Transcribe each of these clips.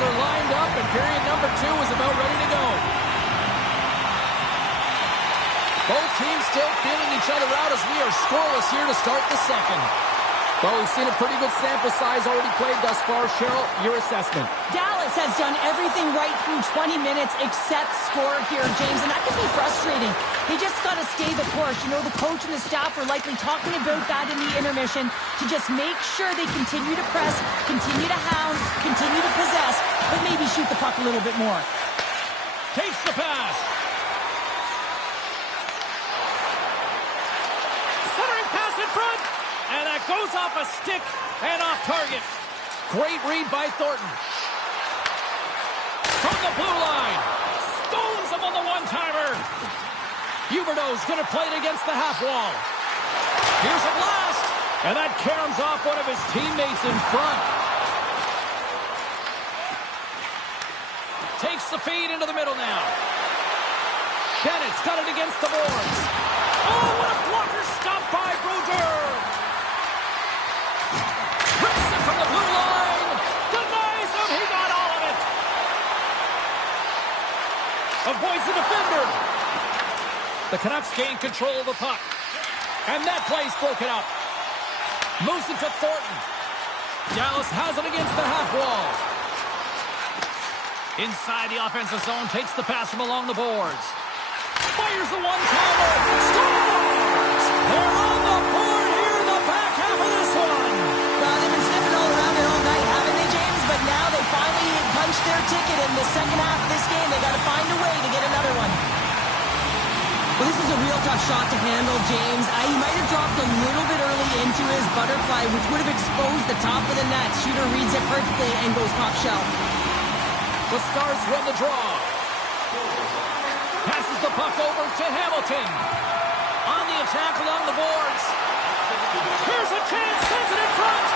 are lined up, and period number 2 is about ready to go. Both teams still feeling each other out as we are scoreless here to start the second. Well, we've seen a pretty good sample size already played thus far. Cheryl, your assessment. Dallas has done everything right through 20 minutes except score here, James, and that can be frustrating. They just got to stay the course. You know, the coach and the staff are likely talking about that in the intermission to just make sure they continue to press, continue to hound, continue to possess, but maybe shoot the puck a little bit more. Takes the pass. Centering pass in front. And that goes off a stick and off target. Great read by Thornton. From the blue line. Stones him on the one-timer. Huberdeau's going to play it against the half wall. Here's a blast. And that caroms off one of his teammates in front. Takes the feed into the middle now. Bennett's got it against the boards. Oh, what a blocker stop by Brodeur. Rips it from the blue line. Denies him. He got all of it. Avoids the defender. The Canucks gain control of the puck. And that play's broken up. Moves it to Thornton. Dallas has it against the half wall. Inside the offensive zone. Takes the pass from along the boards. Fires the one-timer. Scores! They're on the board here in the back half of this one. Well, they've been sniffing all around it all night, haven't they, James? But now they finally punched their ticket in the second half of this game. They got to find a way to get another one. Well, this is a real tough shot to handle, James. He might have dropped a little bit early into his butterfly, which would have exposed the top of the net. Shooter reads it perfectly and goes top shelf. The Stars run the draw. Passes the puck over to Hamilton. On the attack along the boards. Here's a chance, sends it in front.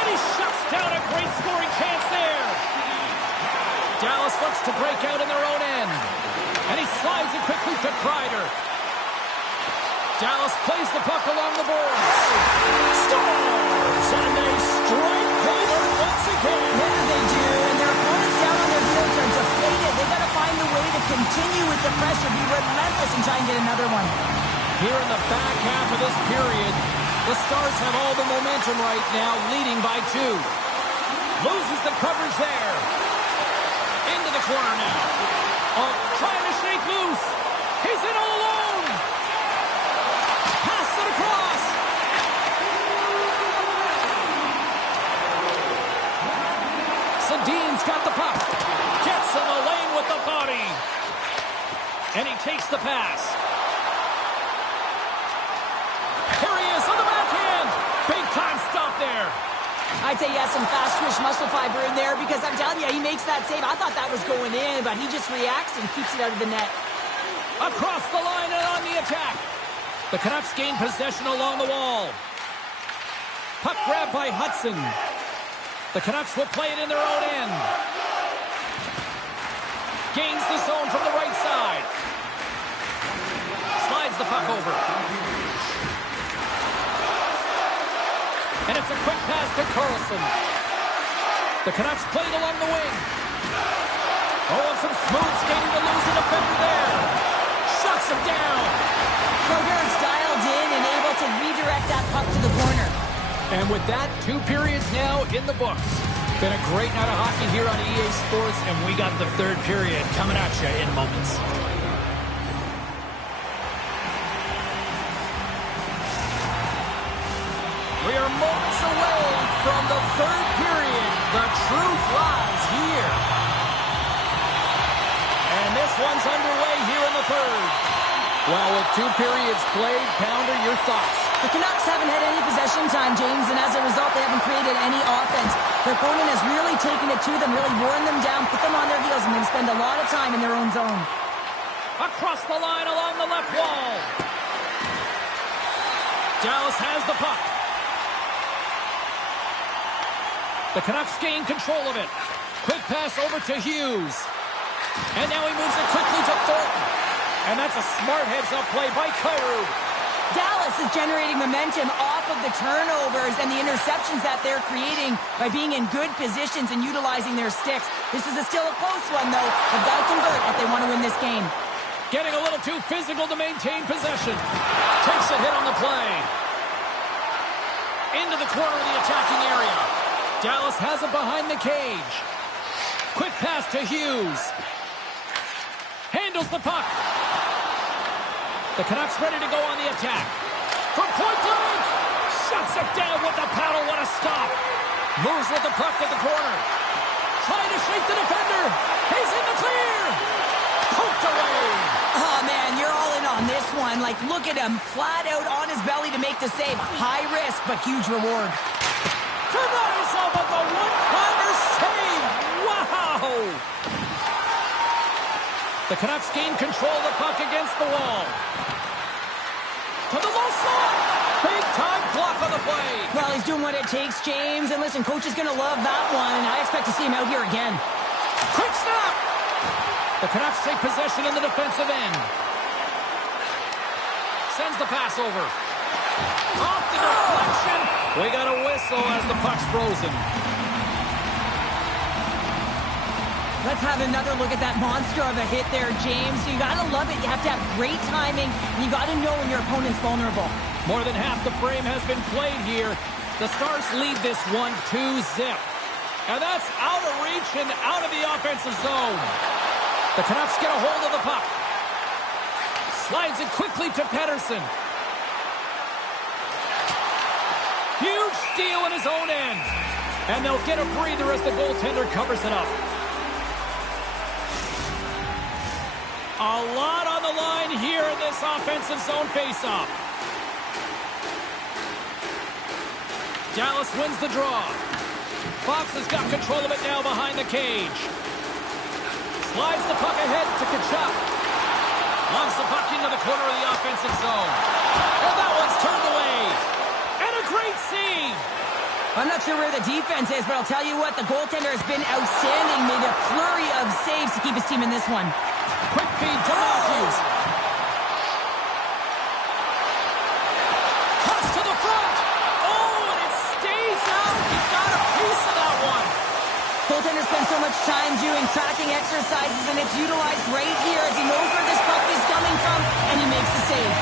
And he shuts down a great scoring chance there. Dallas looks to break out in their own end. And he slides it quickly to Kreider. Dallas plays the puck along the boards. Stars! And they strike Hayward once again. Yeah, they do. And their opponents down on their heels are deflated. They got to find a way to continue with the pressure, be relentless, and try and get another one. Here in the back half of this period, the Stars have all the momentum right now, leading by 2. Loses the coverage there. Into the corner now. Oh, trying to shake loose. He's in all alone. Pass it across. Sedin's got the puck. Gets in the lane with the body. And he takes the pass. Here he is on the backhand. Big time stop there. I'd say yes, some fast twitch muscle fiber in there because I'm telling you, he makes that save. I thought that was going in, but he just reacts and keeps it out of the net. Across the line and on the attack. The Canucks gain possession along the wall. Puck grab by Hudson. The Canucks will play it in their own end. Gains the zone from the right side. Slides the puck over. And it's a quick pass to Carlson. The Canucks played along the wing. Oh, and some smooth skating to lose a defender there. Shuts him down. Brodeur dialed in and able to redirect that puck to the corner. And with that, 2 periods now in the books. Been a great night of hockey here on EA Sports, and we got the 3rd period coming at you in moments. We are moments away from the 3rd period. The truth lies here. And this one's underway here in the 3rd. Well, with 2 periods played, Pounder, your thoughts? The Canucks haven't had any possession time, James, and as a result, they haven't created any offense. Their opponent has really taken it to them, really worn them down, put them on their heels, and they spend a lot of time in their own zone. Across the line along the left wall. Dallas has the puck. The Canucks gain control of it. Quick pass over to Hughes. And now he moves it quickly to Thornton. And that's a smart heads-up play by Kyrou. Dallas is generating momentum off of the turnovers and the interceptions that they're creating by being in good positions and utilizing their sticks. This is still a close one, though. They've got to convert if they want to win this game. Getting a little too physical to maintain possession. Takes a hit on the play. Into the corner of the attacking area. Dallas has it behind the cage. Quick pass to Hughes. Handles the puck. The Canucks ready to go on the attack. From point blank. Shuts it down with the paddle. What a stop. Moves with the puck to the corner. Trying to shake the defender. He's in the clear. Poked away. Oh, man, you're all in on this one. Like, look at him. Flat out on his belly to make the save. High risk, but huge reward. Cavazza with the one-timer save. Wow. The Canucks gain control of the puck against the wall. To the low slot. Big-time block on the play. Well, he's doing what it takes, James. And listen, coach is going to love that one. And I expect to see him out here again. Quick snap. The Canucks take possession in the defensive end. Sends the pass over. Off the deflection. We got a whistle as the puck's frozen. Let's have another look at that monster of a hit there, James. You got to love it. You have to have great timing. And you got to know when your opponent's vulnerable. More than half the frame has been played here. The Stars lead this one 2-0. And that's out of reach and out of the offensive zone. The Canucks get a hold of the puck. Slides it quickly to Pettersson. Huge steal in his own end. And they'll get a breather as the goaltender covers it up. A lot on the line here in this offensive zone faceoff. Dallas wins the draw. Fox has got control of it now behind the cage. Slides the puck ahead to Kachuk. Lobs the puck into the corner of the offensive zone. And that one's turned away. And a great save. I'm not sure where the defense is, but I'll tell you what, the goaltender has been outstanding. Made a flurry of saves to keep his team in this one. Quick feed to Matthews. Toss to the front. Oh, and it stays out. He got a piece of that one. Goaltender spends so much time doing tracking exercises, and it's utilized right here as he knows where this puck is coming from, and he makes the save.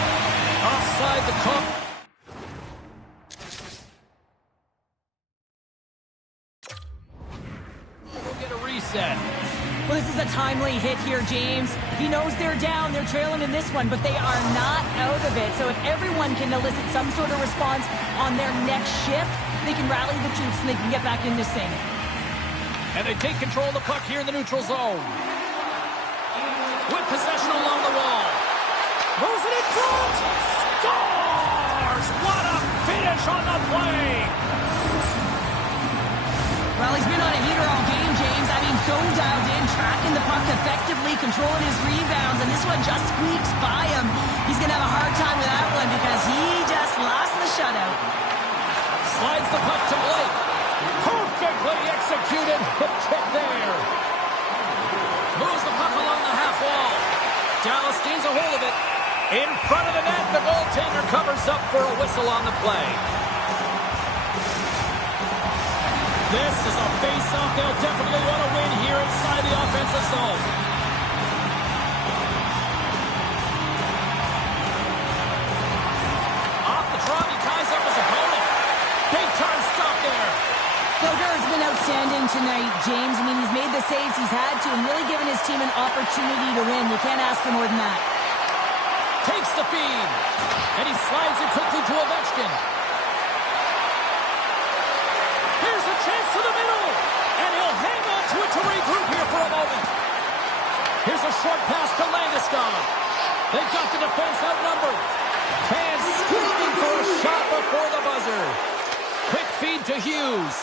Offside the call. We'll get a reset. Well, this is a timely hit here, James. He knows they're down. They're trailing in this one, but they are not out of it. So if everyone can elicit some sort of response on their next shift, they can rally the troops and they can get back in this thing. And they take control of the puck here in the neutral zone. With possession along the wall. Moves it in front. Scores! What a finish on the play! Well, he's been on a heater all game, James. I mean, so dialed in, tracking the puck effectively, controlling his rebounds, and this one just squeaks by him. He's going to have a hard time with that one because he just lost the shutout. Slides the puck to Blake. Perfectly executed. Hip check there. Moves the puck along the half wall. Dallas gains a hold of it. In front of the net, the goaltender covers up for a whistle on the play. This is a face-off they'll definitely want to win here inside the offensive zone. Off the draw, he ties up his opponent. Big-time stop there. Brodeur has been outstanding tonight, James. I mean, he's made the saves he's had to and really given his team an opportunity to win. You can't ask for more than that. Takes the feed. And he slides it quickly to Ovechkin. Here's a chance to the middle. And he'll hang on to it to regroup here for a moment. Here's a short pass to Landeskog. They've got the defense outnumbered. Fans screaming for a shot before the buzzer. Quick feed to Hughes.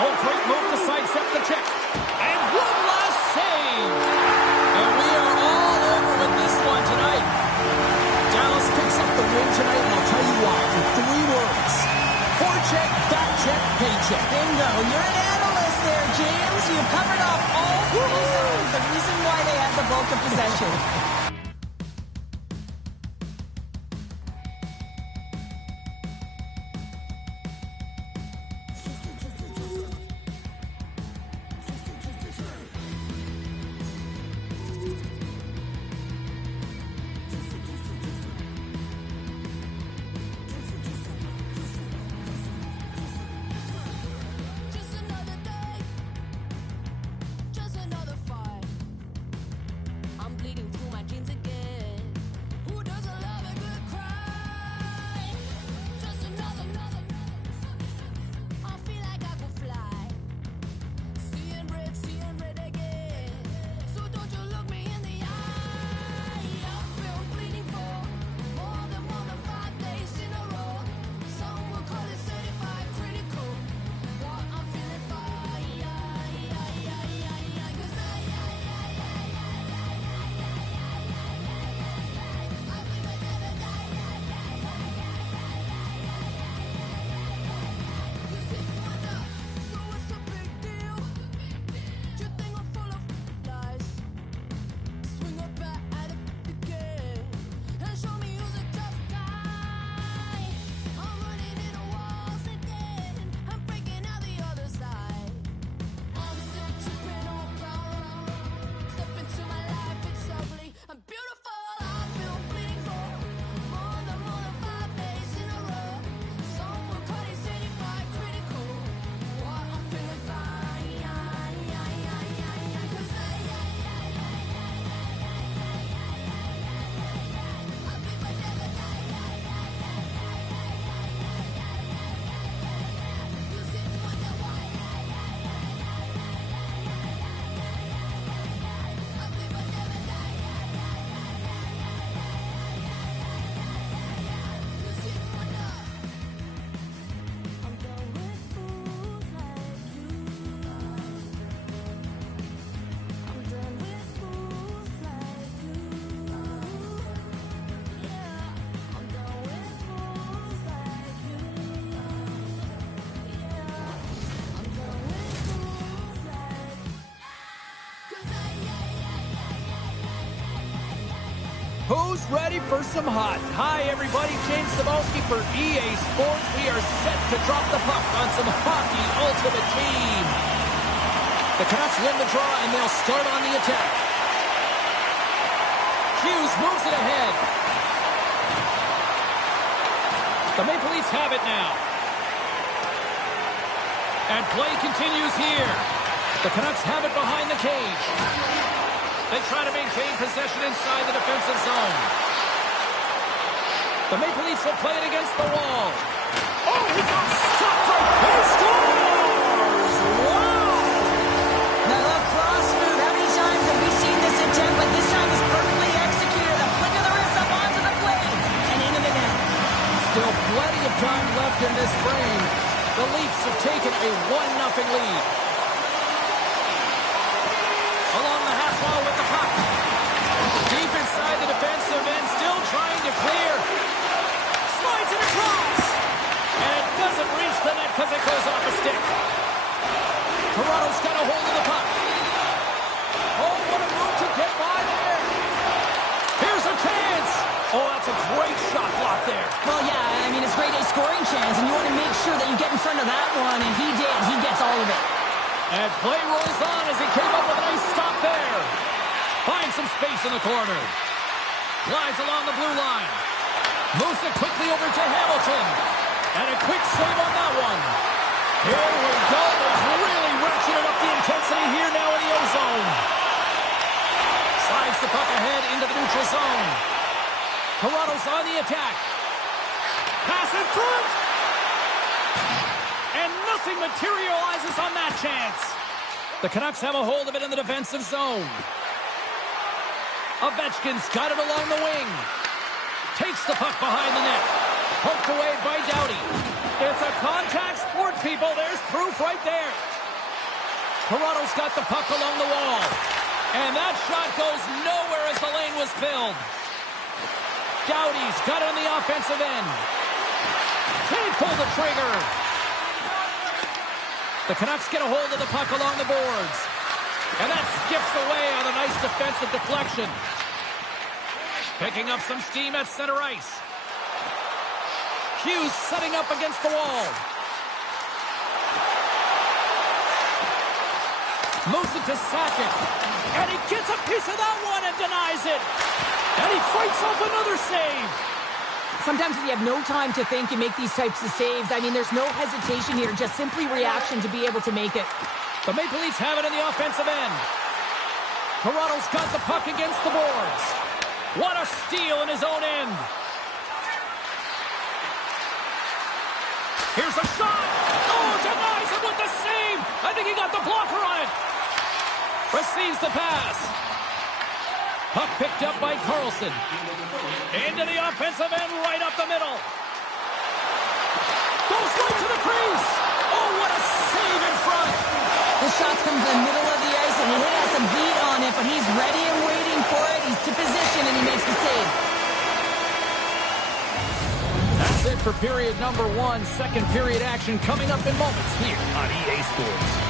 Oh, great move to sidestep the check. And one last save. And we are all over with this one tonight. Dallas picks up the win tonight, and I'll tell you why. In 3 words. Forecheck, backcheck, paycheck. Bingo. You're an analyst there, James. You've covered off all 3 zones. The reason why they had the bulk of possession. Who's ready for some hot? Hi, everybody. James Cebulski for EA Sports. We are set to drop the puck on some hockey ultimate team. The Canucks win the draw, and they'll start on the attack. Hughes moves it ahead. The Maple Leafs have it now. And play continues here. The Canucks have it behind the cage. They try to maintain possession inside the defensive zone. The Maple Leafs will play it against the wall. Oh, he goes stopped right there. He scores! Wow! Now look, cross move. How many times have we seen this attempt? But this time is perfectly executed. A flick of the wrist up onto the blade and into the net. Still plenty of time left in this frame. The Leafs have taken a 1-0 lead. Along the half wall with the puck. Deep inside the defensive end, still trying to clear. Slides it across. And it doesn't reach the net because it goes off a stick. Toronto's got a hold of the puck. Oh, what a move to get by there. Here's a chance. Oh, that's a great shot block there. Well, yeah, I mean, it's a great scoring chance, and you want to make sure that you get in front of that one, and he did. He gets all of it. And play rolls on as he came up with a nice stop there. Finds some space in the corner. Glides along the blue line. Moves it quickly over to Hamilton. And a quick save on that one. Here we go. They've really ratcheted up the intensity here now in the O-zone. Slides the puck ahead into the neutral zone. Toronto's on the attack. Pass in front. And nothing materializes on that chance. The Canucks have a hold of it in the defensive zone. Ovechkin's got it along the wing. Takes the puck behind the net. Poked away by Doughty. It's a contact sport, people. There's proof right there. Toronto's got the puck along the wall. And that shot goes nowhere as the lane was filled. Doughty's got it on the offensive end. Can't pull the trigger. The Canucks get a hold of the puck along the boards. And that skips away on a nice defensive deflection. Picking up some steam at center ice. Hughes setting up against the wall. Moves it to Sakic. And he gets a piece of that one and denies it. And he fights off another save. Sometimes if you have no time to think and make these types of saves, I mean, there's no hesitation here, just simply reaction to be able to make it. The Maple Leafs have it in the offensive end. Toronto's got the puck against the boards. What a steal in his own end. Here's a shot. Oh, denies him with the save. I think he got the blocker on it. Receives the pass. Puck picked up by Carlson. Into the offensive end, right up the middle. Goes right to the crease. Oh, what a save in front. The shot's come to the middle of the ice, and he has some beat on it, but he's ready and waiting for it. He's to position, and he makes the save. That's it for period number 1. Second period action coming up in moments here on EA Sports.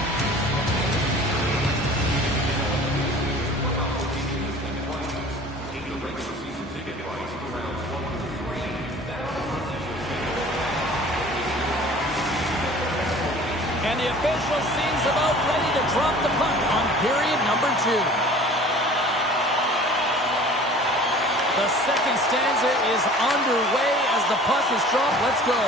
And the official seems about ready to drop the puck on period number 2. The second stanza is underway as the puck is dropped. Let's go.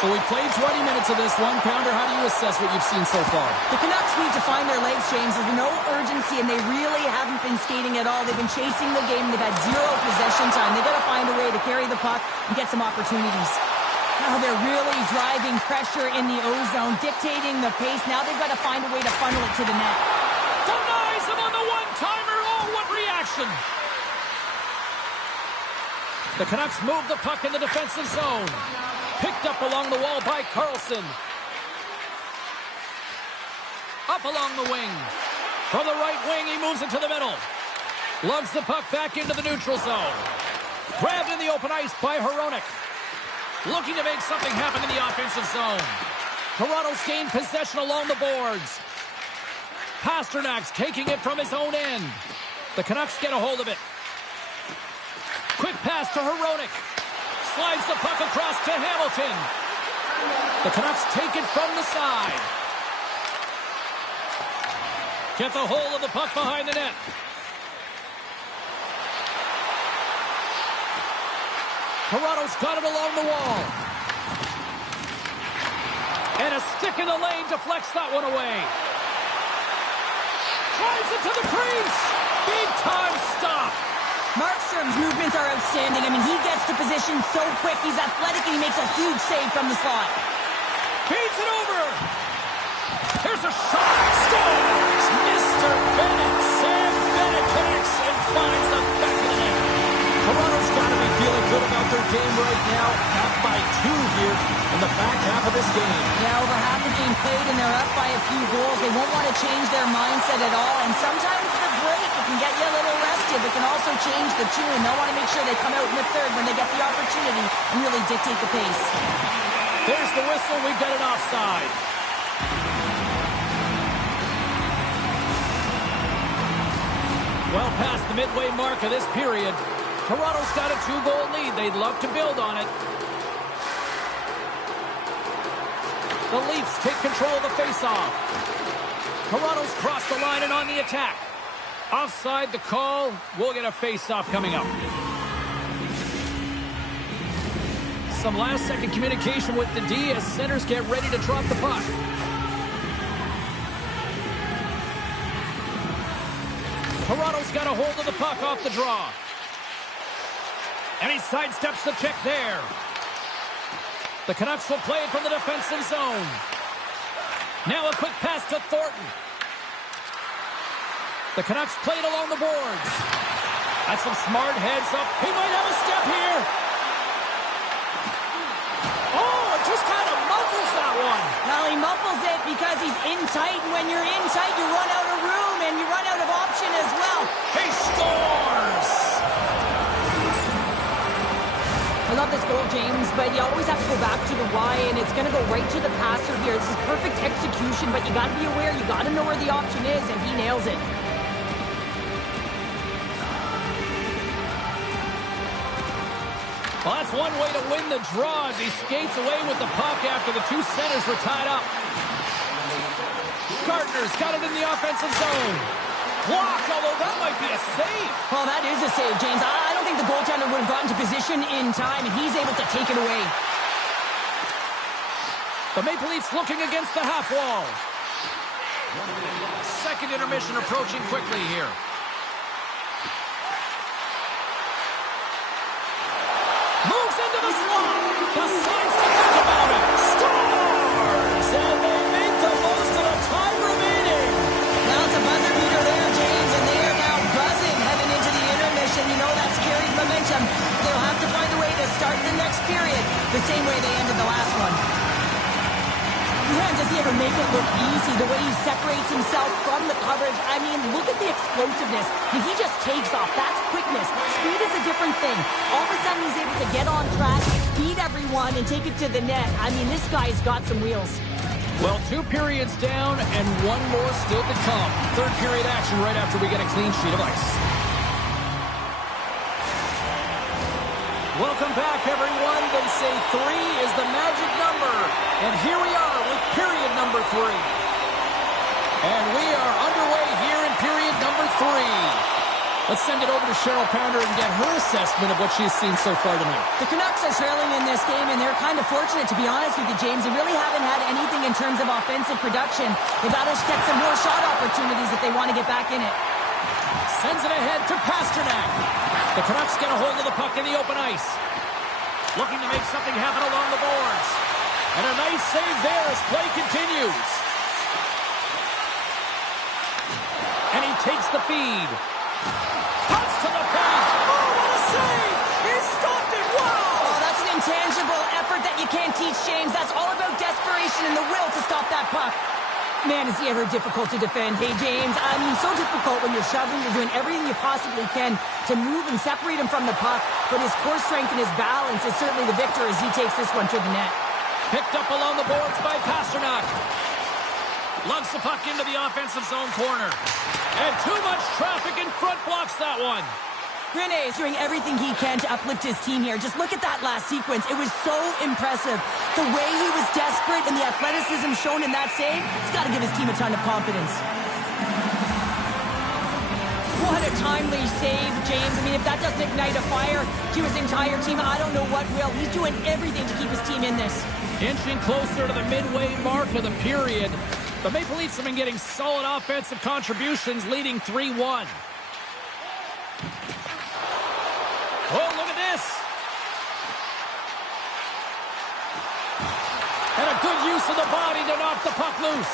So we played 20 minutes of this one. Pounder, how do you assess what you've seen so far? The Canucks need to find their legs, James. There's no urgency, and they really haven't been skating at all. They've been chasing the game. They've had zero possession time. They've got to find a way to carry the puck and get some opportunities. Now they're really driving pressure in the O-zone, dictating the pace. Now they've got to find a way to funnel it to the net. Denies him on the one-timer. Oh, what reaction. The Canucks move the puck in the defensive zone. Picked up along the wall by Carlson. Up along the wing. From the right wing, he moves it to the middle. Lugs the puck back into the neutral zone. Grabbed in the open ice by Hronek. Looking to make something happen in the offensive zone. Toronto's gained possession along the boards. Pasternak's taking it from his own end. The Canucks get a hold of it. Quick pass to Heronic. Slides the puck across to Hamilton. The Canucks take it from the side. Gets a hold of the puck behind the net. Toronto's got it along the wall. And a stick in the lane deflects that one away. Drives it to the crease. Big time stop. Markstrom's movements are outstanding. I mean, he gets to position so quick. He's athletic, and he makes a huge save from the slot. Feeds it over. Here's a shot. Scores. Mr. Bennett. Sam Bennett connects and finds the back of the net. Toronto's got to be feeling good about their game right now. Up by 2 here in the back half of this game. Yeah, over half the game played, and they're up by a few goals. They won't want to change their mindset at all. And sometimes the break, it can get you a little rested. It can also change the tune. They'll want to make sure they come out in the third when they get the opportunity and really dictate the pace. There's the whistle. We've got an offside. Well past the midway mark of this period. Toronto's got a 2-goal lead. They'd love to build on it. The Leafs take control of the faceoff. Toronto's crossed the line and on the attack. Offside the call. We'll get a faceoff coming up. Some last-second communication with the D as centers get ready to drop the puck. Toronto's got a hold of the puck off the draw. And he sidesteps the check there. The Canucks will play it from the defensive zone. Now a quick pass to Thornton. The Canucks play it along the boards. That's some smart heads up. He might have a step here. Oh, it just kind of muffles that one. Well, he muffles it because he's in tight, and when you're in tight, you run out of room, and you run out of option as well. He scores! I love this goal, James, but you always have to go back to the why, and it's going to go right to the passer here. This is perfect execution, but you got to be aware. You got to know where the option is, and he nails it. Well, that's one way to win the draw as he skates away with the puck after the 2 centers were tied up. Gardner's got it in the offensive zone. Blocked, although that might be a save. Well, that is a save, James. I don't think the goaltender would have gotten to position in time, and he's able to take it away. The Maple Leafs looking against the half wall. Second intermission approaching quickly here. Moves into the slot. Decides to think about it. Scores! And they make the most of the time remaining. Now it's a buzzer beater there, James, and they are now buzzing heading into the intermission. You know that's carried momentum. They'll have to find a way to start the next period the same way they ended the last one. Man, does he ever make it look easy? The way he separates himself from the coverage. I mean, look at the explosiveness. I mean, he just takes off. That's quickness. Speed is a different thing. All of a sudden, he's able to get on track, beat everyone, and take it to the net. I mean, this guy's got some wheels. Well, 2 periods down and 1 more still to come. Third period action right after we get a clean sheet of ice. Welcome back, everyone. They say 3 is the magic number. And here we are with period number 3. And we are underway here in period number 3. Let's send it over to Cheryl Pounder and get her assessment of what she's seen so far tonight. The Canucks are trailing in this game, and they're kind of fortunate, to be honest with you, James. They really haven't had anything in terms of offensive production. They've got to get some more shot opportunities if they want to get back in it. Sends it ahead to Pasternak. The Canucks get a hold of the puck in the open ice. Looking to make something happen along the boards. And a nice save there as play continues. And he takes the feed. Cuts to the paint. Oh, what a save! He stopped it. Wow! Oh, that's an intangible effort that you can't teach, James. That's all about desperation and the will to stop that puck. Man, is he ever difficult to defend. Hey, James, I mean, so difficult when you're shoving, you're doing everything you possibly can to move and separate him from the puck, but his core strength and his balance is certainly the victor as he takes this one to the net. Picked up along the boards by Pasternak. Lugs the puck into the offensive zone corner. And too much traffic in front blocks that one. Rene is doing everything he can to uplift his team here. Just look at that last sequence. It was so impressive. The way he was desperate and the athleticism shown in that save, it's got to give his team a ton of confidence. What a timely save, James. I mean, if that doesn't ignite a fire to his entire team, I don't know what will. He's doing everything to keep his team in this. Inching closer to the midway mark of the period. The Maple Leafs have been getting solid offensive contributions, leading 3-1. Oh, look at this. And a good use of the body to knock the puck loose.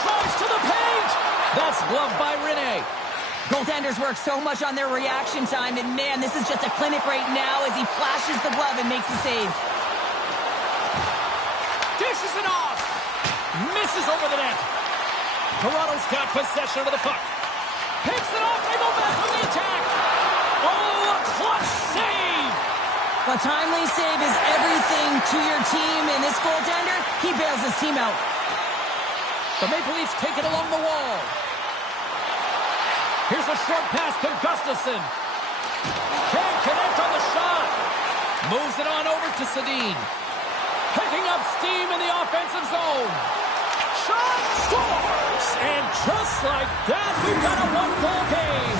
Drives to the paint. That's gloved by Rene. Goaltenders work so much on their reaction time, and man, this is just a clinic right now as he flashes the glove and makes the save. Dishes it off. Misses over the net. Toronto's got possession of the puck. Picks it off. They go back on the attack. Oh, a clutch save. A timely save is everything to your team, and this goaltender, he bails his team out. The Maple Leafs take it along the wall. Here's a short pass to Gustafsson. Can't connect on the shot. Moves it on over to Sedin. Picking up steam in the offensive zone. Shot scores! And just like that, we've got a one-goal game.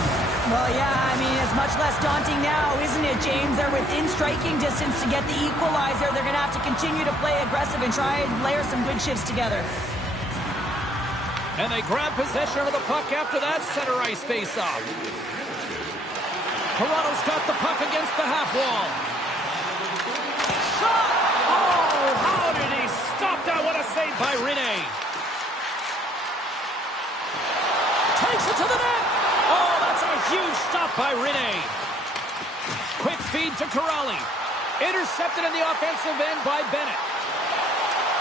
Well, yeah, I mean, it's much less daunting now, isn't it, James? They're within striking distance to get the equalizer. They're going to have to continue to play aggressive and try and layer some good shifts together. And they grab possession of the puck after that center ice face-off. Toronto's got the puck against the half wall. Shot! Oh, how did he stop that? What a save by Rene. Takes it to the net. Oh, that's a huge stop by Rene. Quick feed to Corrali. Intercepted in the offensive end by Bennett.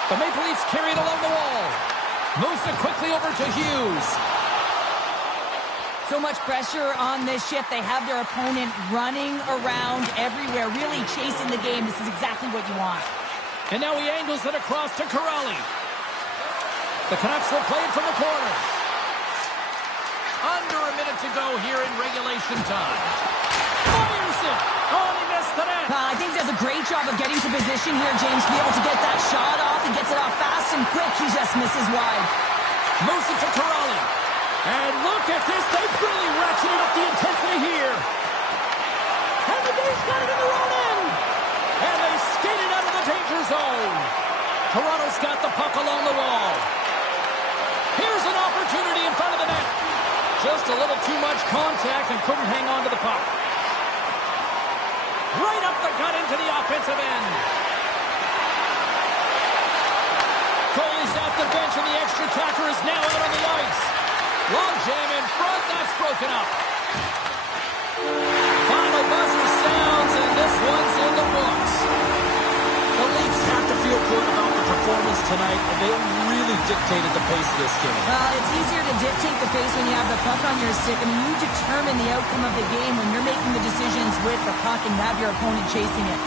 The Maple Leafs carry it along the wall. Moves it quickly over to Hughes. So much pressure on this shift. They have their opponent running around everywhere, really chasing the game. This is exactly what you want. And now he angles it across to Corrali. The Canucks will play it from the corner. Under a minute to go here in regulation time. Fires it. Oh, he missed the net. I think he does a great job of getting to position here, James, to be able to get that shot off. He gets it off fast and quick. He just misses wide. Moves it to Corrali. And look at this. They've really ratcheted up the intensity here. And the Dave's got it in the wrong end. And they skated out of the danger zone. Toronto's got the puck along the wall. Here's an opportunity in front of the net. Just a little too much contact and couldn't hang on to the puck. Right up the gut into the offensive end. Goalie's at the bench and the extra attacker is now out on the ice. Long jam in front, that's broken up. Final buzzer sounds and this one's in the books. The Leafs have to feel good about the performance tonight, and they really dictated the pace of this game. It's easier to dictate the pace when you have the puck on your stick. I mean, you determine the outcome of the game when you're making the decisions with the puck and have your opponent chasing it.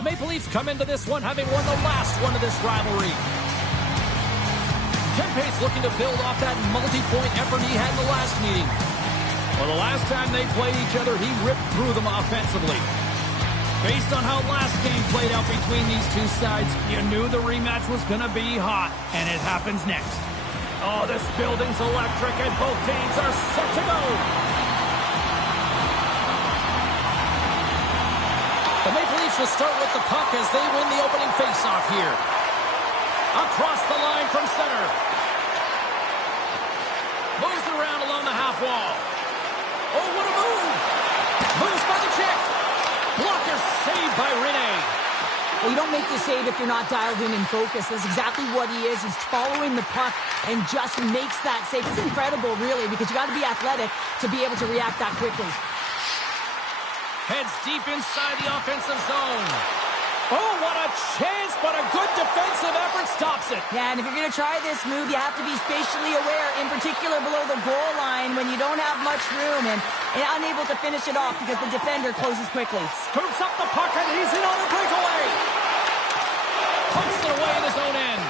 The Maple Leafs come into this one having won the last one of this rivalry. Kempe's looking to build off that multi-point effort he had in the last meeting. Well, the last time they played each other, he ripped through them offensively. Based on how last game played out between these two sides, you knew the rematch was going to be hot, and it happens next. Oh, this building's electric, and both teams are set to go. The Maple Leafs will start with the puck as they win the opening faceoff here. Across the line from center. Moves around along the half wall. Oh, what a move! Moves by the Czech. Blocker saved by Rene. Well, you don't make the save if you're not dialed in and focused. That's exactly what he is. He's following the puck and just makes that save. It's incredible, really, because you got to be athletic to be able to react that quickly. Heads deep inside the offensive zone. Oh, what a chance, but a good defensive effort stops it. Yeah, and if you're going to try this move, you have to be spatially aware, in particular below the goal line when you don't have much room and unable to finish it off because the defender closes quickly. Scoops up the puck, and he's in on a breakaway. Punts it away in his own end.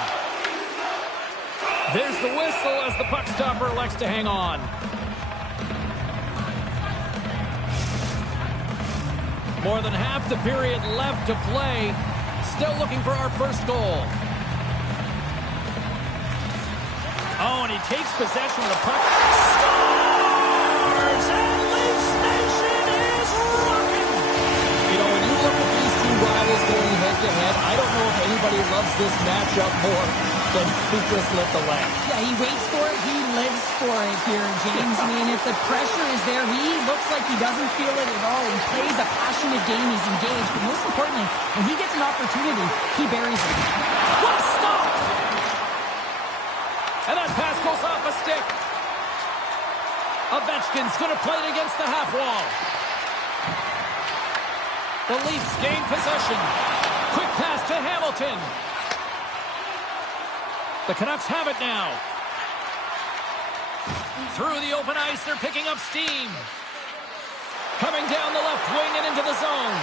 There's the whistle as the puck stopper elects to hang on. More than half the period left to play. Still looking for our first goal. Oh, and he takes possession of the puck. Scores! And Leafs Nation is rocking! You know, when you look at these two rivals going head-to-head, I don't know if anybody loves this matchup more than Lucas Liftolet. Yeah, he waits for it. He lives for it here, James. I mean, if the pressure is there, he looks like he doesn't feel it at all. He plays a passionate game. He's engaged. But most importantly, when he gets an opportunity, he buries it. What a stop! And that pass goes off a stick. Ovechkin's going to play it against the half wall. The Leafs gain possession. Quick pass to Hamilton. The Canucks have it now. Through the open ice, they're picking up steam. Coming down the left wing and into the zone.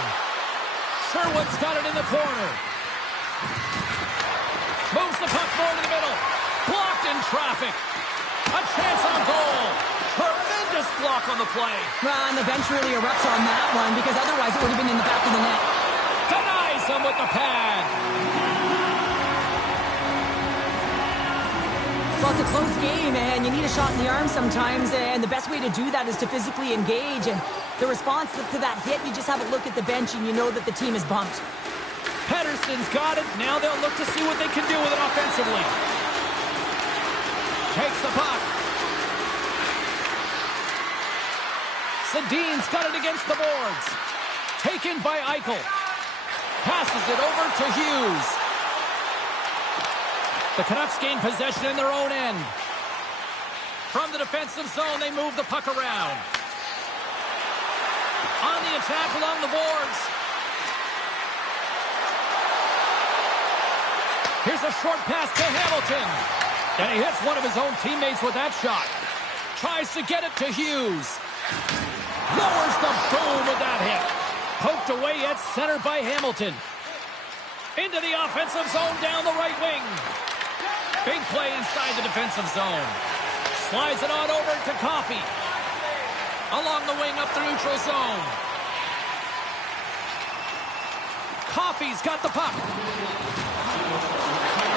Sherwood's got it in the corner. Moves the puck more to the middle. Blocked in traffic. A chance on goal. Tremendous block on the play. Well, and the bench really erupts on that one because otherwise it would have been in the back of the net. Denies him with the pad. Well, it's a close game, and you need a shot in the arm sometimes, and the best way to do that is to physically engage, and the response to that hit, you just have a look at the bench, and you know that the team is bumped. Pettersson's got it. Now they'll look to see what they can do with it offensively. Takes the puck. Sedin's got it against the boards. Taken by Eichel. Passes it over to Hughes. The Canucks gain possession in their own end. From the defensive zone, they move the puck around. On the attack along the boards. Here's a short pass to Hamilton. And he hits one of his own teammates with that shot. Tries to get it to Hughes. Lowers the boom with that hit. Poked away at center by Hamilton. Into the offensive zone down the right wing. Big play inside the defensive zone. Slides it on over to Coffey. Along the wing up the neutral zone. Coffey's got the puck.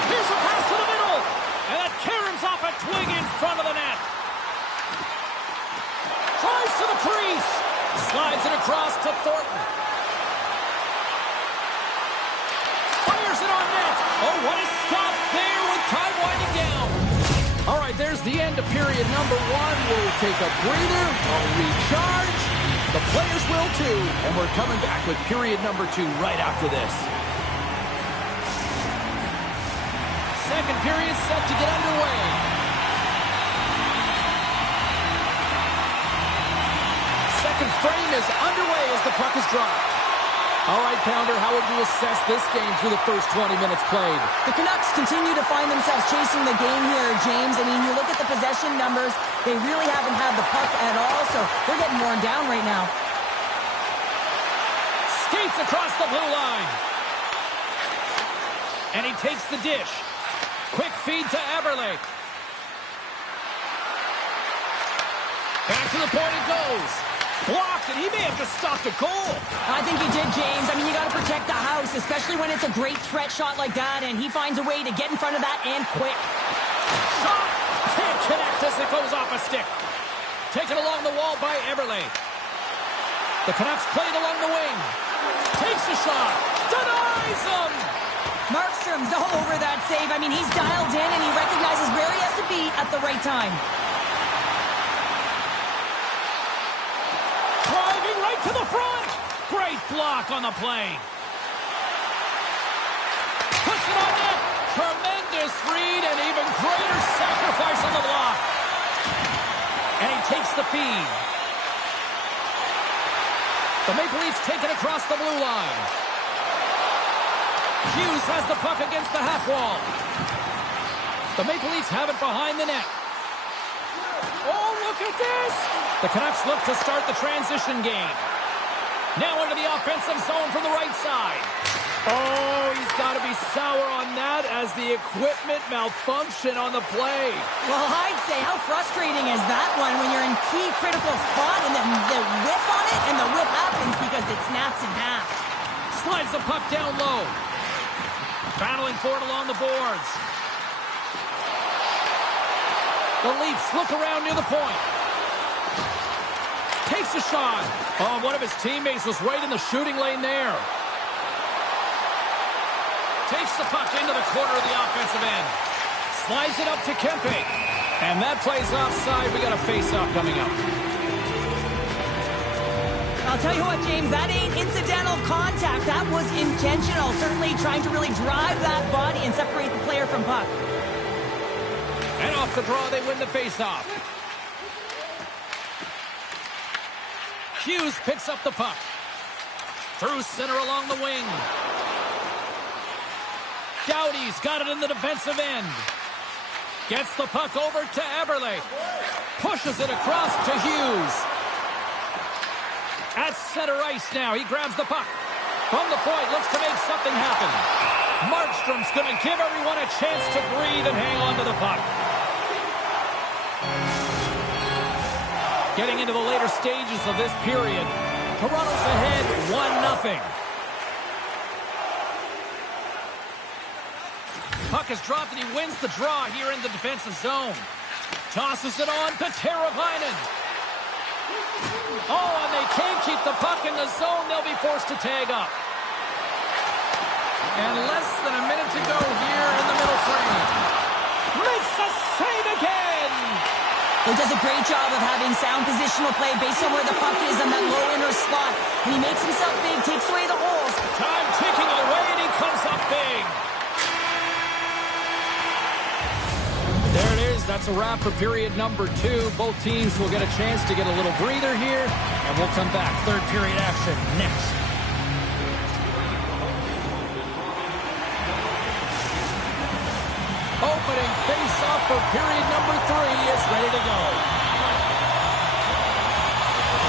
Here's a pass to the middle. And that caroms off a twig in front of the net. Tries to the crease. Slides it across to Thornton. Fires it on net. Oh, what a stop there with time winding down. All right, there's the end of period number one. We'll take a breather. We'll recharge. The players will too. And we're coming back with period number two right after this. Second period set to get underway. Second frame is underway as the puck is dropped. All right, Pounder, how would you assess this game through the first 20 minutes played? The Canucks continue to find themselves chasing the game here, James. I mean, you look at the possession numbers, they really haven't had the puck at all, so they're getting worn down right now. Skates across the blue line. And he takes the dish. Quick feed to Eberle. Back to the point it goes. Blocked, and he may have just stopped a goal. I think he did, James. I mean, you got to protect the house, especially when it's a great threat shot like that, and he finds a way to get in front of that and quick. Shot! Can't connect as it goes off a stick. Taken along the wall by Eberle. The Canucks played along the wing. Takes a shot. Denies him! Markstrom's all over that save. I mean, he's dialed in, and he recognizes where he has to be at the right time. Driving right to the front. Great block on the play. Puts it on net. Tremendous read and even greater sacrifice on the block. And he takes the feed. The Maple Leafs take it across the blue line. Hughes has the puck against the half wall. The Maple Leafs have it behind the net. Oh, look at this! The Canucks look to start the transition game. Now into the offensive zone from the right side. Oh, he's got to be sour on that as the equipment malfunction on the play. Well, I'd say, how frustrating is that one when you're in key critical spot and then the whip on it, and the whip happens because it snaps in half. Slides the puck down low. Battling for it along the boards. The Leafs look around near the point. Takes a shot. Oh, one of his teammates was right in the shooting lane there. Takes the puck into the corner of the offensive end. Slides it up to Kempe. And that plays offside. We got a face-off coming up. I'll tell you what, James, that ain't incidental contact. That was intentional. Certainly trying to really drive that body and separate the player from puck. And off the draw, they win the face-off. Hughes picks up the puck. Through center along the wing. Doughty's got it in the defensive end. Gets the puck over to Eberle. Pushes it across to Hughes. At center ice now. He grabs the puck. From the point, looks to make something happen. Markstrom's going to give everyone a chance to breathe and hang on to the puck. Getting into the later stages of this period, Toronto's ahead 1-0. Puck is dropped and he wins the draw here in the defensive zone. Tosses it on to Teravainen. Oh, and they can't keep the puck in the zone. They'll be forced to tag up. And less than a minute to go here in the middle frame. Makes a save again! He does a great job of having sound positional play based on where the puck is in that low inner slot. And he makes himself big, takes away the holes. Time ticking away, and he comes up big. There it is. That's a wrap for period number 2. Both teams will get a chance to get a little breather here, and we'll come back. Third period action next. Opening face-off for period number 3 is ready to go.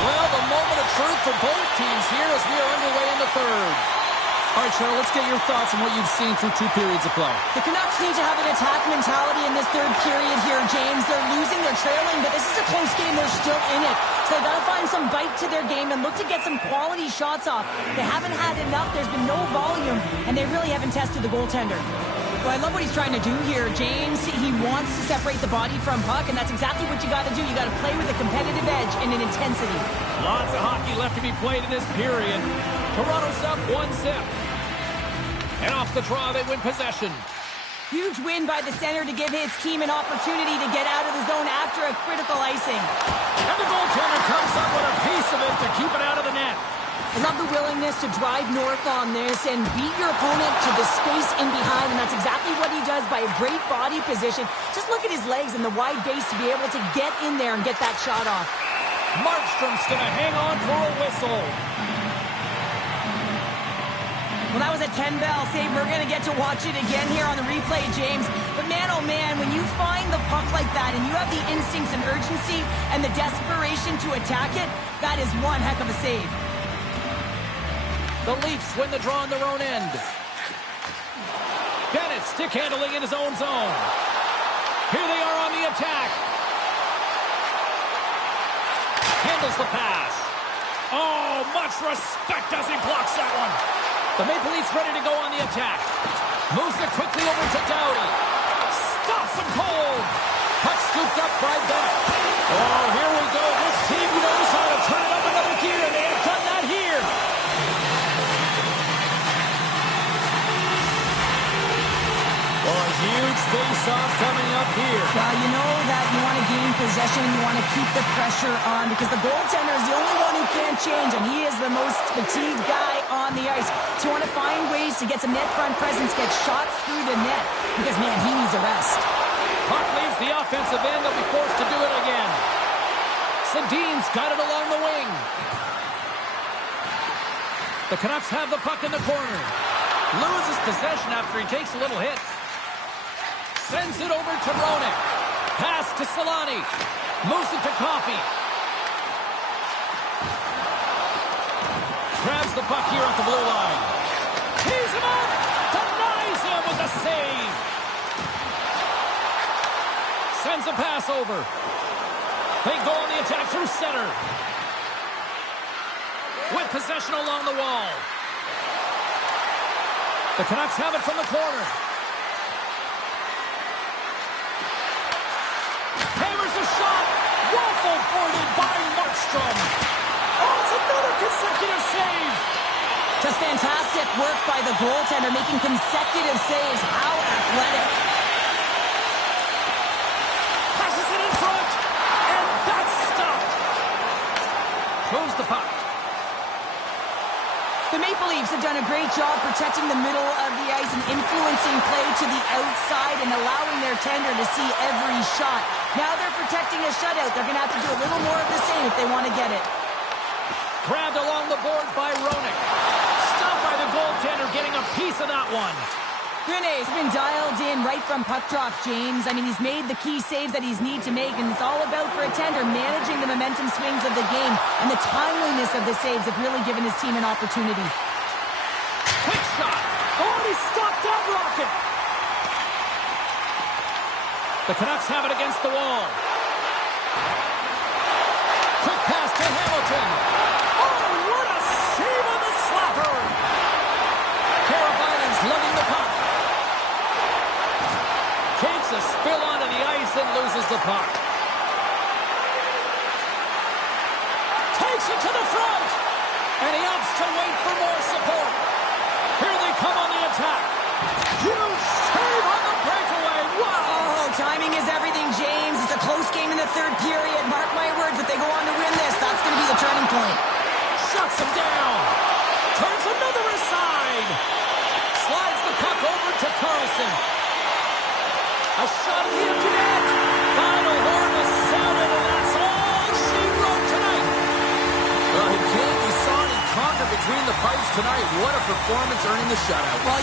Well, the moment of truth for both teams here as we are underway in the third. All right, Cheryl, let's get your thoughts on what you've seen through 2 periods of play. The Canucks need to have an attack mentality in this third period here, James. They're losing, they're trailing, but this is a close game. They're still in it. So they got to find some bite to their game and look to get some quality shots off. They haven't had enough. There's been no volume, and they really haven't tested the goaltender. Well, I love what he's trying to do here, James. He wants to separate the body from puck, and that's exactly what you got to do. You got to play with a competitive edge and an intensity. Lots of hockey left to be played in this period. Toronto's up 1-0. And off the draw, they win possession. Huge win by the center to give his team an opportunity to get out of the zone after a critical icing. And the goaltender comes up with a piece of it to keep it out of the net. I love the willingness to drive north on this and beat your opponent to the space in behind, and that's exactly what he does by a great body position. Just look at his legs and the wide base to be able to get in there and get that shot off. Markstrom's going to hang on for a whistle. Well, that was a 10-bell save. We're going to get to watch it again here on the replay, James. But man, oh man, when you find the puck like that and you have the instincts and urgency and the desperation to attack it, that is one heck of a save. The Leafs win the draw on their own end. With stick handling in his own zone. Here they are on the attack. Handles the pass. Oh, much respect as he blocks that one. The Maple Leafs ready to go on the attack. Moves it quickly over to Doughty. Stops him cold. Puck scooped up by Beck. Oh, here we go. This team knows how to turn it up another gear, and they have done that here. Well, a huge face-off coming up here. Well, you know that you want to gain possession, you want to keep the pressure on, because the goaltender is the only one who can't change, and he is the most fatigued guy on the ice. So you want to find ways to get some net front presence, get shots through the net, because, man, he needs a rest. Puck leaves the offensive end. They'll be forced to do it again. Sedin's got it along the wing. The Canucks have the puck in the corner. Loses possession after he takes a little hit. Sends it over to Roenick. Pass to Solani. Moves it to Coffey. Grabs the puck here at the blue line. Tees him up. Denies him with the save. Sends a pass over. They go on the attack through center. With possession along the wall. The Canucks have it from the corner. Hammers a shot. Waffle boarded by Markstrom. Oh, it's another consecutive save. Just fantastic work by the goaltender, making consecutive saves. How athletic. Passes it in front. And that's stopped. Moves the puck. The Maple Leafs have done a great job protecting the middle of the ice and influencing play to the outside and allowing their tender to see every shot. Now they're protecting a shutout. They're going to have to do a little more of the same if they want to get it. Grabbed along the boards by Roenick. Stopped by the goaltender, getting a piece of that one. Rene's been dialed in right from puck drop, James. I mean, he's made the key saves that he's need to make, and it's all about, for a tender, managing the momentum swings of the game, and the timeliness of the saves have really given his team an opportunity. Quick shot. Oh, he stopped that rocket. The Canucks have it against the wall. Quick pass to Hamilton. Oh, what a save on the slapper. Carabinen's lugging the puck. Takes a spill onto the ice and loses the puck. Takes it to the front. And he opts to wait for more support. Here they come on the attack. Huge save on the breakaway. Wow. Oh, timing is everything, James. It's a close game in the third period. Mark my words, if they go on to win this, that's going to be the turning point. Shuts him down. Turns another aside. Slides the puck over to Carlson. A shot at the empty net. Final horn is sounded, and that's all she wrote tonight. Well, he came, he saw, and he conquered between the pipes tonight. What a performance, earning the shutout. Well, yeah.